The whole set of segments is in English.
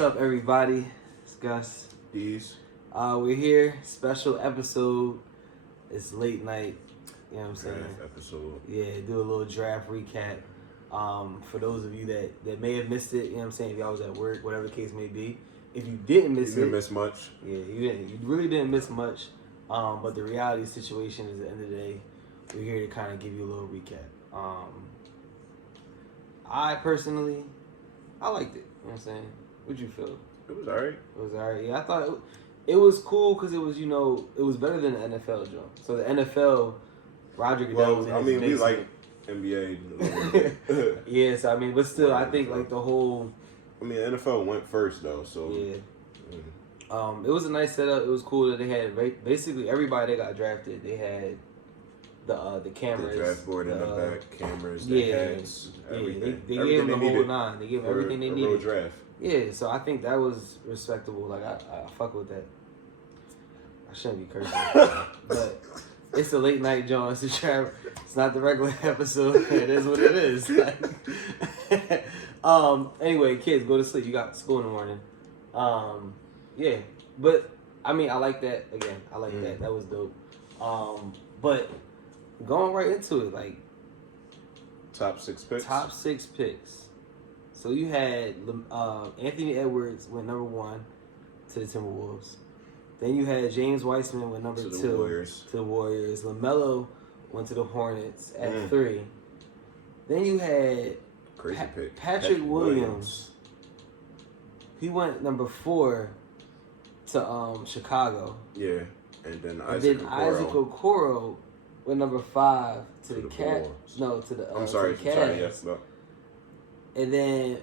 What's up, everybody? It's Gus. Deas. We're here. Special episode. It's late night. You know what I'm saying? Draft episode. Yeah, do a little draft recap. For those of you that may have missed it, you know what I'm saying? If y'all was at work, whatever the case may be. If you didn't miss You didn't miss much. Yeah, you didn't. You really didn't miss much. But the reality situation is, at the end of the day, we're here to kind of give you a little recap. I personally, I liked it. You know what I'm saying? What'd you feel? It was alright. It was alright. Yeah, I thought it was cool because it was, it was better than the NFL joint. So the NFL, Roger Goodell was in his we basement. like NBA. Yeah, so I mean, but still, I think like the whole. I mean, the NFL went first though, so. Yeah. It was a nice setup. It was cool that they had basically everybody that got drafted. They had the cameras, the draft board in the back, cameras, hats, everything. They gave them the whole nine. They gave them everything they needed. Real draft. Yeah, so I think that was respectable. Like I fuck with that. I shouldn't be cursing, but it's a late night, John. It's a trap. It's not the regular episode. It is what it is. Anyway, kids, go to sleep. You got school in the morning. Yeah, but I mean, I like that. Again, I like that. That was dope. But going right into it, like top 6 picks. Top 6 picks. So you had Anthony Edwards went number 1 to the Timberwolves. Then you had James Wiseman went number 2 to the Warriors. LaMelo went to the Hornets at 3. Then you had crazy pick. Patrick Williams. He went number 4 to Chicago. Yeah, and then Isaac Okoro went number 5 to the Cavs. No, to the I'm sorry, to the Cavs. Yes, no. And then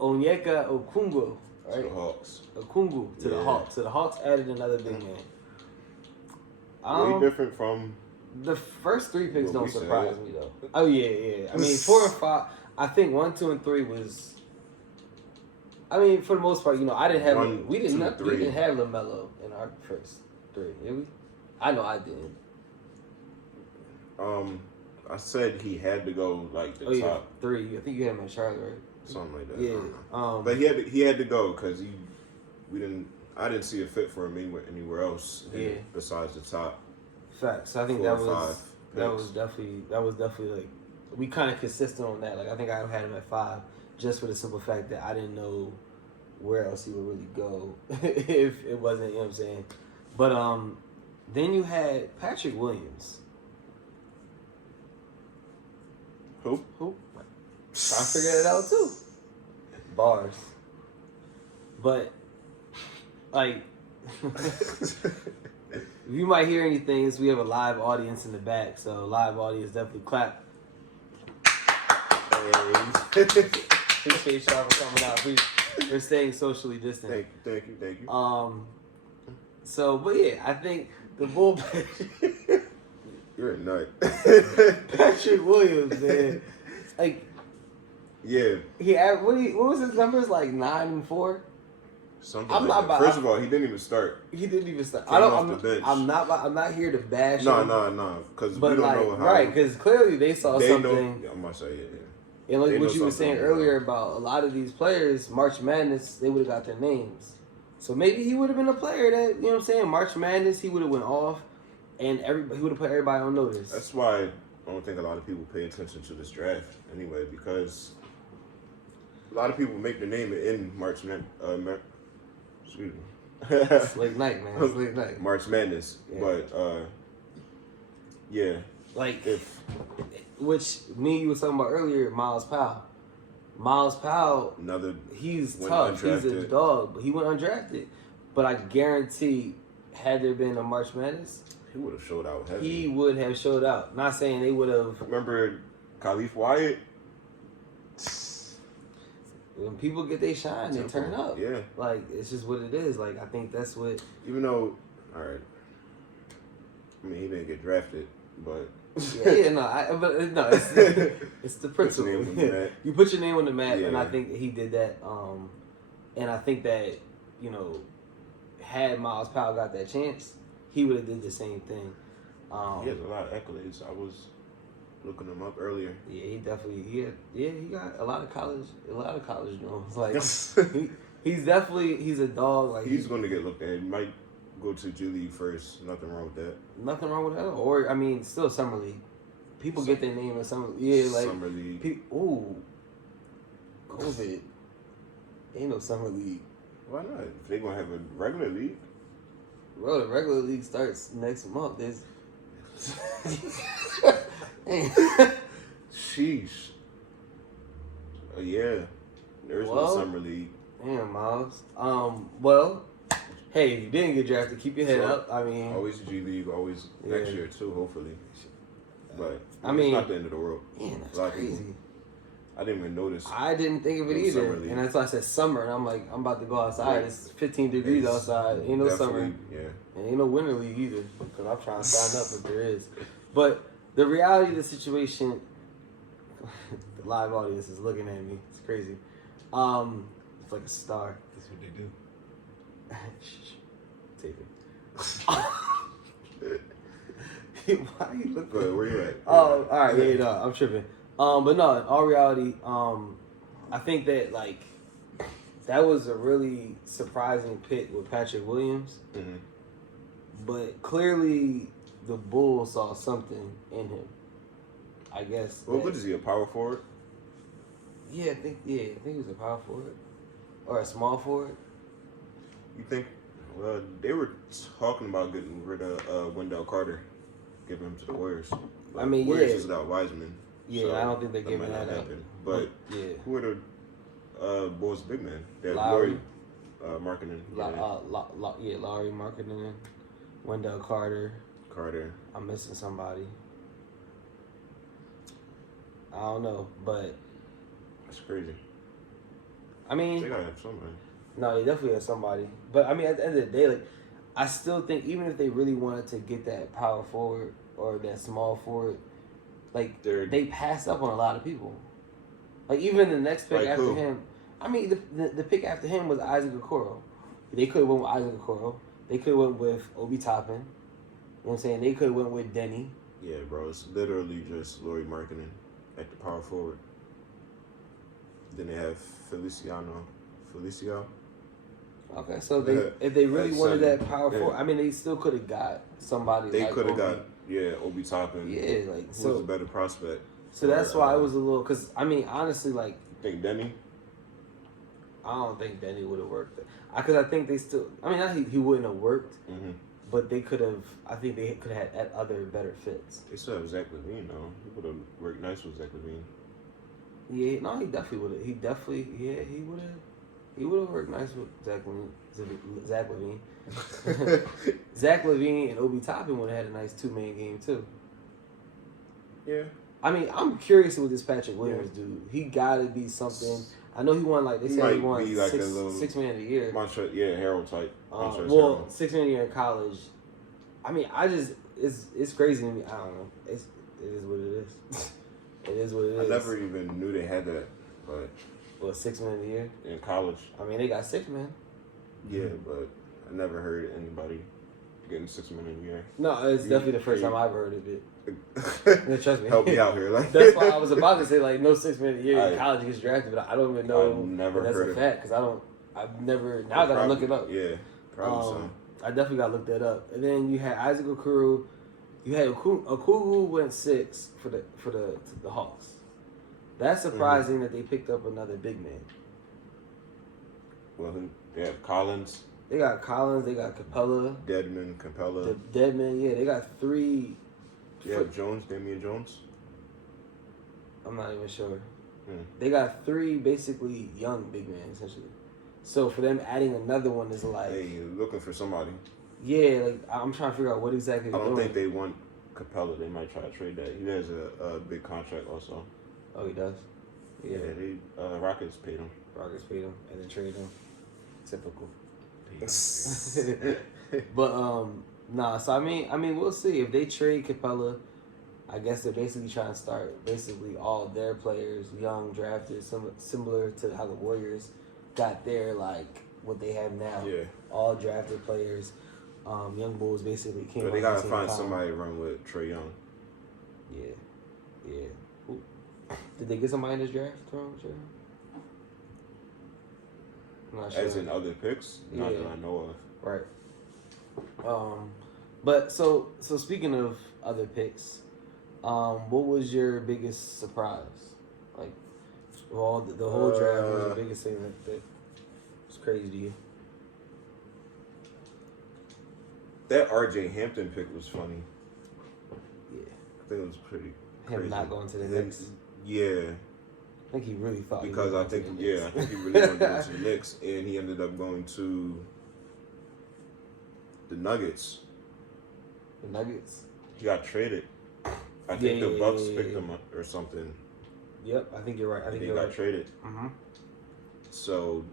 Onyeka Okungwu, right? To the Hawks. Okungwu to the Hawks. So the Hawks added another big man. Way different from the first 3 picks. Don't surprise me though. Oh yeah. I mean, 4 and 5. I think 1, 2, and 3 was. I mean, for the most part, I didn't have. We didn't have LaMelo in our first 3, did we? I know I didn't. I said he had to go like the top 3. I think you had him in Charlotte, right? Something like that. Yeah. But he had to go because I didn't see a fit for him anywhere else. Besides the top. Facts. I think 4 or 5 that was definitely like we kind of consistent on that. Like I think I had him at 5 just for the simple fact that I didn't know where else he would really go if it wasn't. You know what I'm saying? But then you had Patrick Williams. Who? Trying to figure it out too. Bars. But like you might hear anything is we have a live audience in the back, so live audience definitely clap. Appreciate y'all for coming out. We're staying socially distant. Thank you. So but yeah, I think the bullpen You're a nut. Patrick Williams, man. Like, yeah. What was his numbers? Like 9 and 4. Something. First of all, he didn't even start. I'm not here to bash him. No. Because we don't know how. Right? Because clearly they saw something. I'm gonna say it. And like what you were saying earlier about a lot of these players, March Madness, they would have got their names. So maybe he would have been a player that, you know what I'm saying, March Madness, he would have went off. And he would have put everybody on notice. That's why I don't think a lot of people pay attention to this draft anyway, because a lot of people make their name in March Madness. Excuse me. It's late night, man. It's late night. March Madness. Yeah. But, yeah. Like, which me and you were talking about earlier, Miles Powell. He's tough. He's a dog, but he went undrafted. But I guarantee, had there been a March Madness, he would have showed out heavy. He would have showed out. Not saying they would have. Remember Khalif Wyatt? When people get their shine, they turn up. Yeah. Like, it's just what it is. Like, I think that's what. Even though, all right. I mean, he didn't get drafted, but. It's the principle. You put your name on the map, and I think he did that. And I think that, had Miles Powell got that chance, he would have did the same thing. He has a lot of accolades. I was looking him up earlier. Yeah, he definitely he got a lot of college jobs. Like He's a dog. Like he's going to get looked at. He might go to G League first. Nothing wrong with that. Nothing wrong with that. Or I mean, still summer league. People get their name in summer. Yeah, like summer league. COVID. Ain't no summer league. Why not? If they gonna have a regular league. Bro, the regular league starts next month. There's Sheesh. Yeah. There's no summer league. Damn, Miles. Well, hey, if you didn't get drafted, keep your head up. I mean, always G League, always next year too, hopefully. But I mean, it's not the end of the world. Man, that's crazy. I didn't even notice. I didn't think of it either, and that's why I said summer. And I'm like, I'm about to go outside. Right. It's 15 degrees outside. Ain't no summer. Yeah. And ain't no winter league either, because I'm trying to sign up if there is. But the reality of the situation, the live audience is looking at me. It's crazy. It's like a star. That's what they do. Take it. Why are you looking? Where you at? Oh, all right. Yeah, no, I'm tripping. But no, in all reality, I think that like that was a really surprising pick with Patrick Williams. Mm-hmm. But clearly, the Bulls saw something in him. I guess. Well, what is he? A power forward? Yeah, I think he was a power forward or a small forward. You think? Well, they were talking about getting rid of Wendell Carter, giving him to the Warriors. But I mean, Warriors is without Wiseman. Yeah, so I don't think they're giving that up. happen. But yeah, who are the Bulls' big men? They're Lowry, Markkinen. Lowry, Markkinen, Wendell Carter. I'm missing somebody. I don't know, but that's crazy. I mean, they gotta have somebody. No, they definitely have somebody. But I mean, at the end of the day, like, I still think even if they really wanted to get that power forward or that small forward, like they passed up on a lot of people. Like even the next pick after him, I mean, the pick after him was Isaac Okoro. They could have went with Isaac Okoro. They could have went with Obi Toppin. You know what I'm saying? They could have went with Denny. Yeah, bro. It's literally just Lauri Markkinen at the power forward. Then they have Felicio. Okay, so if they really wanted that power forward, I mean, they still could have got somebody. They like could have got Obi Toppin. Yeah, like who was a better prospect. So that's why I was a little, because I mean, honestly, like. You think Denny? I don't think Denny would have worked. Because I think they still. I mean, not he wouldn't have worked, but they could have. I think they could have had other better fits. They still have Zach LaVine though. He would have worked nice with Zach LaVine. Yeah, no, he definitely would have. He would have. He would have worked nice with Zach LaVine. Zach LaVine and Obi Toppin would have had a nice 2-man game too. Yeah. I mean, I'm curious with this Patrick Williams dude. He got to be something. I know he won they said he won like six man of the year. Harold type. 6 man a year in college. I mean, it's crazy to me. I don't know. It is what it is. It is what it is. I never even knew they had that, but. Well, 6 man a year in college. I mean, they got 6 men. Yeah, but I never heard anybody getting 6 men a year. No, it's definitely the first time I've heard of it. Trust me. Help me out here, like that's why I was about to say no 6 men a year in college gets drafted, but I don't even know. I've never that's heard a fact because I've never. Now I gotta look it up. Yeah, probably so. I definitely gotta look that up. And then you had Isaac Okoro. You had Okoro went 6 for the Hawks. That's surprising that they picked up another big man. Well, they have Collins. They got Collins. They got Capella. Capella. Deadman, yeah. They got 3. Yeah, Damian Jones. I'm not even sure. They got 3 basically young big men, essentially. So for them adding another one is like... Hey, you're looking for somebody. Yeah, like I'm trying to figure out what exactly they're doing. I don't think they want Capella. They might try to trade that. He has a big contract also. Oh, he does? Yeah, they Rockets paid him. And then traded him. Typical. But nah. So I mean, we'll see if they trade Capella. I guess they're basically trying to start basically all their players young, drafted, similar to how the Warriors got their what they have now. Yeah. All drafted players. Young Bulls basically came. But they gotta find somebody to run with Trae Young. Yeah. Did they get somebody in this draft to run with Trae Young? I'm not sure. As in other picks? Not that I know of. Right. But so speaking of other picks, what was your biggest surprise? Like, all the whole draft, what was the biggest thing that was crazy to you? That R.J. Hampton pick was funny. Yeah. I think it was pretty crazy. Him not going to the Knicks? Yeah. I think he really thought because I think he really wanted to go to the Knicks, and he ended up going to the Nuggets. The Nuggets? He got traded. I think the Bucks picked him up or something. Yep, I think you're right. I think he got right. traded. Mm-hmm. So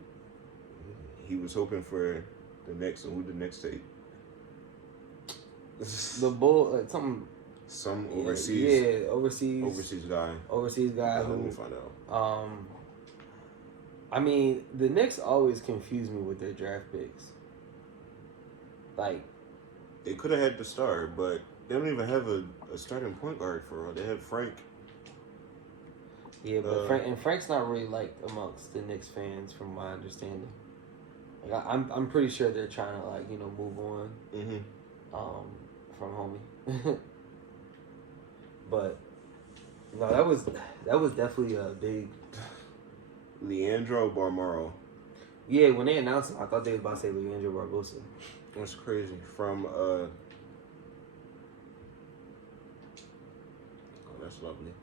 he was hoping for the Knicks, and who the Knicks take? The Bull, some overseas. Yeah, overseas guy. Overseas guy. Let me find out. I mean, the Knicks always confuse me with their draft picks. Like, they could have had the star, but they don't even have a starting point guard for real. They have Frank. Yeah, but Frank's not really liked amongst the Knicks fans, from my understanding. Like, I'm pretty sure they're trying to move on. Mm-hmm. From homie. But no, that was definitely a big. Leandro Barmaro. Yeah, when they announced him, I thought they was about to say Leandro Barbosa. That's crazy. From that's lovely.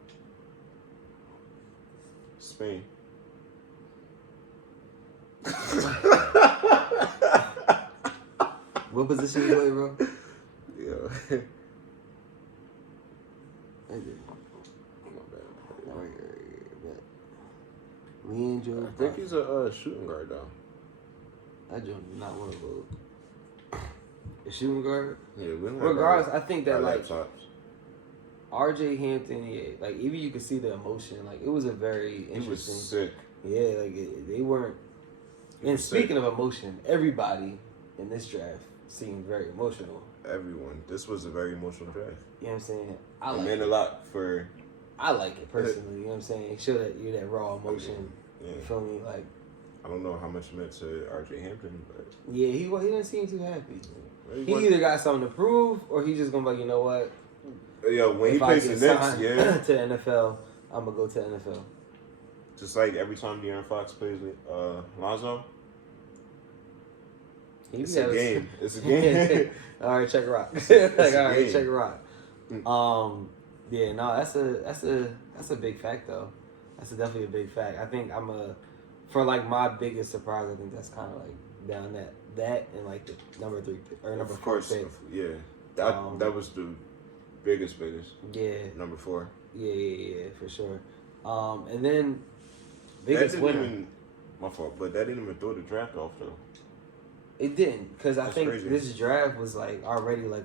Spain. What position you play, bro? Yeah. Leandro. I think he's a shooting guard though. I do not want to vote. A shooting guard? Yeah, we don't regardless, I think that laptops. R.J. Hampton, even you could see the emotion. Like, it was a very interesting. He was sick. Yeah, they weren't. And speaking of emotion, everybody in this draft seemed very emotional. Everyone. This was a very emotional draft. You know what I'm saying? It meant a lot for. I like it personally. You know what I'm saying? Show that you're that raw emotion. Yeah. You feel me? Like, I don't know how much it meant to R.J. Hampton, but yeah, he didn't seem too happy. He either got something to prove, or he just gonna be like, you know what? Yeah, when he plays the Knicks, to the NFL, I'm gonna go to the NFL. Just like every time De'Aaron Fox plays with Lonzo. It's a game. It's a game. All right, check it out. Check it out. Yeah, no, that's a big fact though. That's definitely a big fact. I think for my biggest surprise, I think that's kind of like down that and like the number 3 or number 4 pick. Yeah, that was the biggest. Yeah, number 4. Yeah, for sure. And then biggest winner. My fault, but that didn't even throw the draft off though. It didn't, because I think crazy. This draft was already a.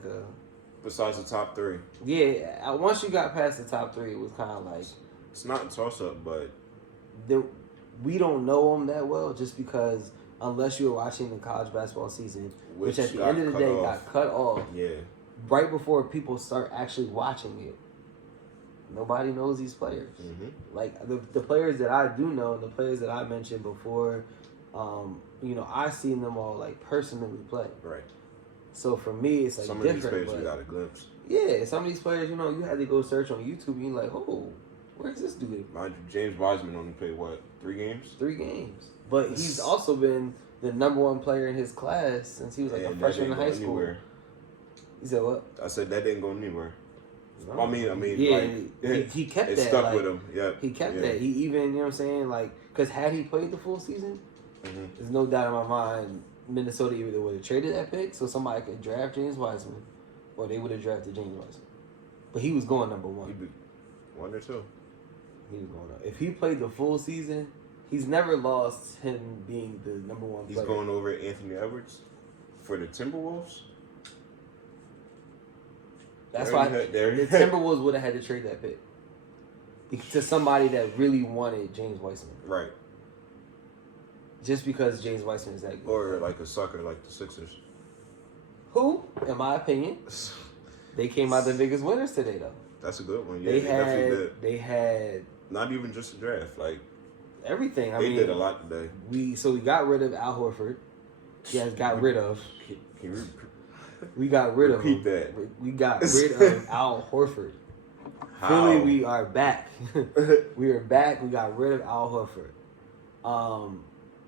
Besides the top 3. Yeah, once you got past the top 3, it was kind of like. It's not a toss up, but. We don't know them that well, just because unless you were watching the college basketball season, which at the end of the day got cut off. Yeah. Right before people start actually watching it. Nobody knows these players. Mm-hmm. Like the players that I do know, and the players that I mentioned before, I've seen them all personally play. Right. So for me, it's some different. Some of these players you got a glimpse. Yeah, some of these players, you had to go search on YouTube, and you're like, oh, where's this dude? Mind you, James Wiseman only played 3 games? 3 games, but he's also been the number 1 player in his class since he was a freshman in high school. Anywhere. You said what? I said that didn't go anywhere. No. I mean, yeah, he kept it that. Stuck with him. Yeah, he kept that. He even, you know what I'm saying, because had he played the full season, there's no doubt in my mind Minnesota either would have traded that pick so somebody could draft James Wiseman, or they would have drafted James Wiseman. But he was going number 1. He'd be 1 or 2. He was going up. If he played the full season, he's never lost him being the number 1 player. He's going over Anthony Edwards for the Timberwolves. That's why the Timberwolves would have had to trade that pick to somebody that really wanted James Wiseman. Right. Just because James Wiseman is that good. Or a sucker like the Sixers. Who, in my opinion, they came out the biggest winners today, though. That's a good one. Yeah, they definitely did. They had not even just a draft. everything. They did a lot today. We got rid of Al Horford. Yes, got rid of. Can you We got rid of him. repeat that? We got rid of Al Horford. How? Philly, we are back. We are back. We got rid of Al Horford.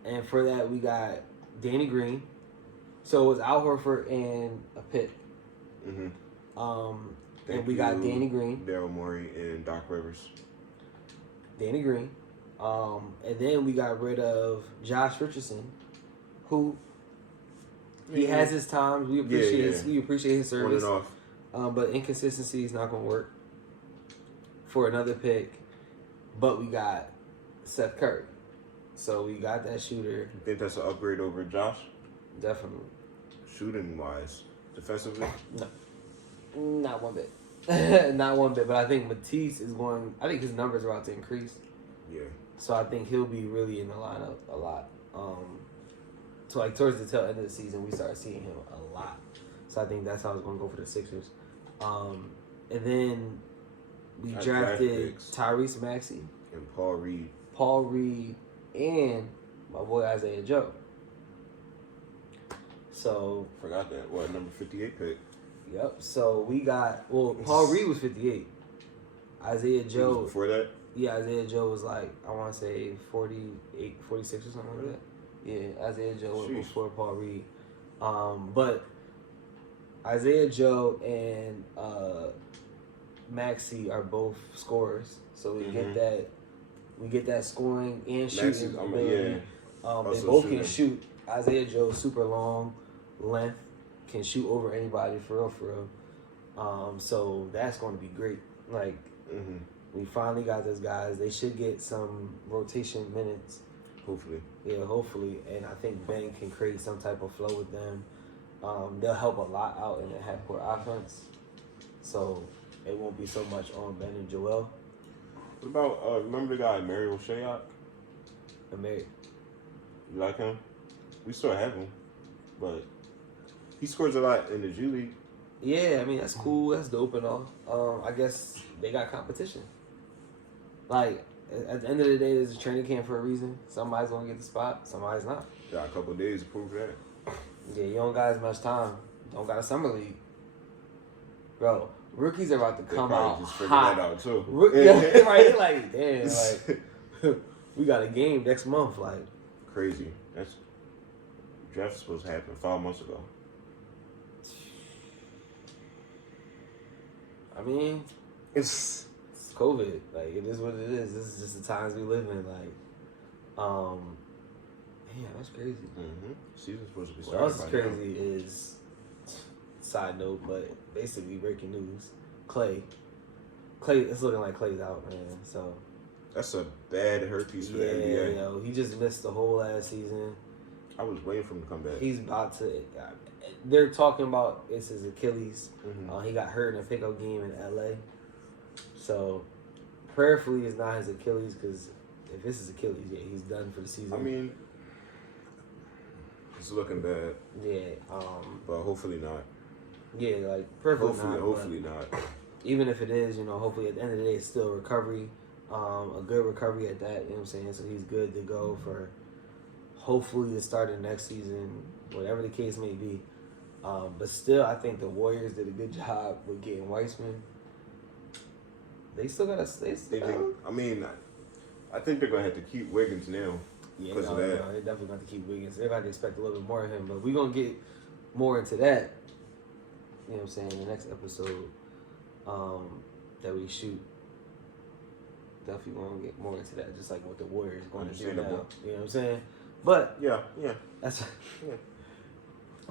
And for that, we got Danny Green. So it was Al Horford and a pick. Mm-hmm. And we got Danny Green. Daryl Morey and Doc Rivers. Danny Green. And then we got rid of Josh Richardson, who he has his times. We appreciate his service. On and off. But inconsistency is not going to work for another pick. But we got Seth Curry. So we got that shooter. You think that's an upgrade over Josh? Definitely. Shooting wise. Defensively? No. Not one bit. Not one bit. But I think Matisse is going. I think his numbers are about to increase. Yeah. So I think he'll be really in the lineup a lot. So like towards the tail end of the season, we start seeing him a lot. So I think that's how it's going to go for the Sixers. And then we drafted Tyrese Maxey and Paul Reed, and my boy Isaiah Joe. So forgot that. What, number 58 pick? Yep. So we got Paul Reed was 58. Isaiah Joe before that. Yeah, Isaiah Joe was like, I want to say 48, 46 or something like that. Yeah, Isaiah Joe was before Paul Reed. But Isaiah Joe and Maxey are both scorers, so we get that scoring and shooting ability. They both can shoot. Isaiah Joe super long, length, can shoot over anybody for real. So that's going to be great. Like we finally got those guys. They should get some rotation minutes. Hopefully. Yeah, hopefully. And I think Ben can create some type of flow with them. They'll help a lot out in the half-court offense. So it won't be so much on Ben and Joel. What about, remember the guy, Mario Shayok? You like him? We still have him. But he scores a lot in the G League. Yeah, I mean, that's cool. That's dope and all. I guess they got competition. Like, at the end of the day, there's a training camp for a reason. Somebody's going to get the spot. Somebody's not. Got a couple of days to prove that. Yeah, you don't got as much time. Don't got a summer league. Bro, rookies are about to come out just figure hot. that out, too. Yeah, right? Like, damn, like, we got a game next month. Like, crazy. Draft was supposed to happen 5 months ago. I mean, it's COVID. Like, it is what it is. This is just the times we live in. Like, yeah, that's crazy. Season's supposed to be What else is crazy is, side note, but basically breaking news. Klay, it's looking like Klay's out, man. So that's a bad hurt piece for the NBA. Yo, he just missed the whole last season. I was waiting for him to come back. He's about to. They're talking about it's his Achilles. He got hurt in a pickup game in LA. So, prayerfully, it's not his Achilles, because if it's his Achilles, yeah, he's done for the season. I mean, it's looking bad. Yeah. But hopefully not. Yeah, like perfectly hopefully not. Even if it is, hopefully at the end of the day, it's still a recovery, a good recovery at that. You know what I'm saying? So he's good to go for hopefully the start of next season, whatever the case may be. But still, I think the Warriors did a good job with getting Weissman. They still gotta stay. I mean, I think they're gonna have to keep Wiggins now. Yeah, no, they're definitely going to keep Wiggins. They're going to expect a little bit more of him, but we're going to get more into that. You know what I'm saying? In the next episode that we shoot, definitely going to get more into that, just like what the Warriors going to do now. You know what I'm saying? But yeah,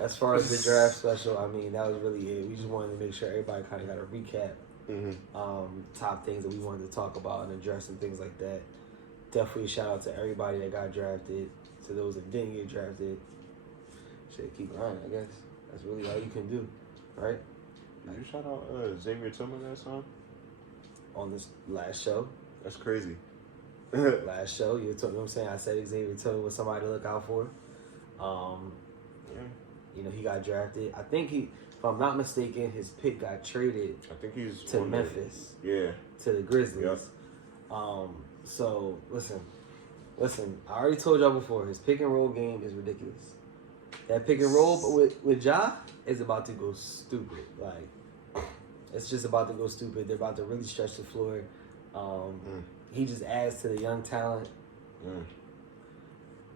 as far as the draft special, I mean, that was really it. We just wanted to make sure everybody kind of got a recap, top things that we wanted to talk about and address and things like that. Definitely shout out to everybody that got drafted. To those that didn't get drafted, shit, keep grinding, I guess. That's really all you can do, right? Did you shout out Xavier Tillman last time? On this last show. That's crazy. Last show, you know what I'm saying? I said Xavier Tillman was somebody to look out for. He got drafted. I think if I'm not mistaken, his pick got traded. I think he's to Memphis. To the Grizzlies. Yep. So listen, Listen, I already told y'all before, his pick and roll game is ridiculous. That pick and roll with Ja is about to go stupid. Like, it's just about to go stupid. They're about to really stretch the floor. He just adds to the young talent.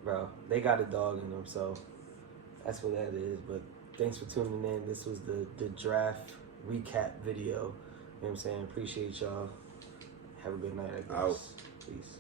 Bro, they got a dog in them, so that's what that is. But thanks for tuning in. This was the draft recap video. You know what I'm saying? Appreciate y'all. Have a good night, I guess. Out. Peace.